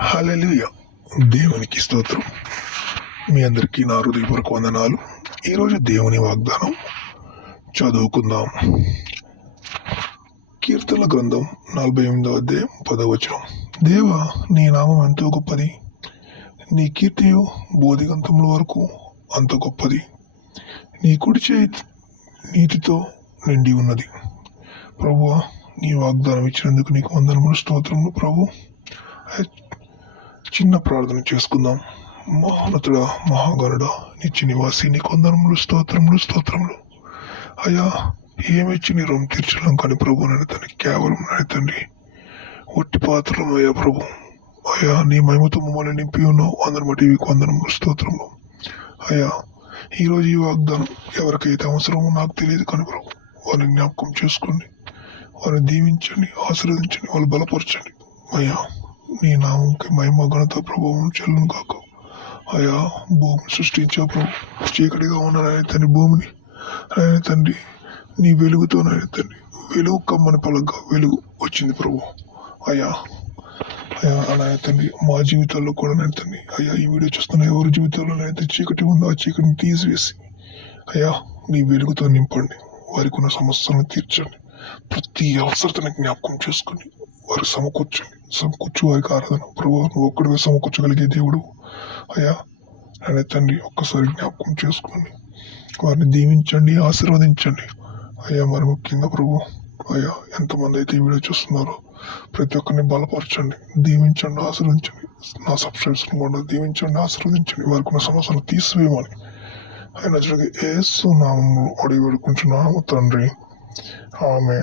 హల్లెలూయా. దేవునికి స్తోత్రం. మీ అందరికీ నా హృదయపూర్వక వందనాలు. ఈరోజు దేవుని వాగ్దానం చదువుకుందాం. కీర్తన గ్రంథం నలభై ఎనిమిదవ అధ్యాయం పదవచనం దేవ నీ నామం ఎంతో గొప్పది. నీ కీర్తియు బోధిగంతముల వరకు అంత గొప్పది. నీ కుడి చేయి నీతితో నిండి ఉన్నది. ప్రభువా నీ వాగ్దానం ఇచ్చినందుకు నీకు వందనములు స్తోత్రములు ప్రభు. చిన్న ప్రార్థన చేసుకుందాం. మహోన్నతుడ మహాగరుడ నిత్య నివాసి నీ కొందరములు స్తోత్రములు స్తోత్రములు. అయ్యా ఏమిచ్చి నీ రుణం తీర్చలేం కానీ ప్రభు నన్ను తండ్రి కేవలం నన్ను తండ్రి. ఒట్టి పాత్రలం అయ్యా ప్రభు. అయ్యా నీ మహిమతో మమ్మల్ని నింపి ఉన్నావు. అందరం బట్టి ఈ కొందరములు స్తోత్రములు. అయ్యా ఈరోజు ఈ వాగ్దానం ఎవరికైతే అవసరమో నాకు తెలియదు కానీ ప్రభు వారిని జ్ఞాపకం చేసుకోండి. వారిని దీవించండి ఆశీర్వదించండి వాళ్ళు బలపరచండి. అయ్యా నీ నామంకి మహిమ ఘనత ప్రభావం చెల్లును కాక అయా భూమిని సృష్టించా ప్రభు చీకటిగా ఉన్న నాయన తండ్రి భూమిని. నాయన తండ్రి నీ వెలుగుతో నాయన తండ్రి వెలుగు కమ్మని పలగ్గా వెలుగు వచ్చింది ప్రభు. అయ్యా అయ్యా నాయన తండ్రి మా జీవితాల్లో కూడా నాయన తండ్రి అయ్యా ఈ వీడియో చూస్తున్న ఎవరి జీవితాల్లో నాయన చీకటి ఉందో ఆ చీకటిని తీసివేసి అయ్యా నీ వెలుగుతో నింపండి. వారికి ఉన్న సమస్యలను తీర్చండి. ప్రతి అవసరతను జ్ఞాపకం చేసుకుని వారు సమకూర్చండి సమకూర్చు వారికి ఆరాధన. ప్రభు నువ్వు ఒక్కడివే సమకూర్చగలిగే దేవుడు అయ్యా. ఆయన తండ్రి ఒక్కసారి జ్ఞాపకం చేసుకోండి. వారిని దీవించండి ఆశీర్వదించండి. అయ్యా మరి ముఖ్యంగా ప్రభు అయ్యా ఎంతమంది అయితే ఈ వీడియో చూస్తున్నారో ప్రతి ఒక్కరిని బలపరచండి. దీవించండి ఆశీర్వదించండి. నా సబ్స్క్రైబ్స్ కూడా దీవించండి ఆశీర్వదించండి. వారికి ఉన్న సమస్యలు తీసివేయమని. ఆయన జరిగే ఏసు నామంలో అడిగి వేడుకుంటున్నాము తండ్రి. ఆమె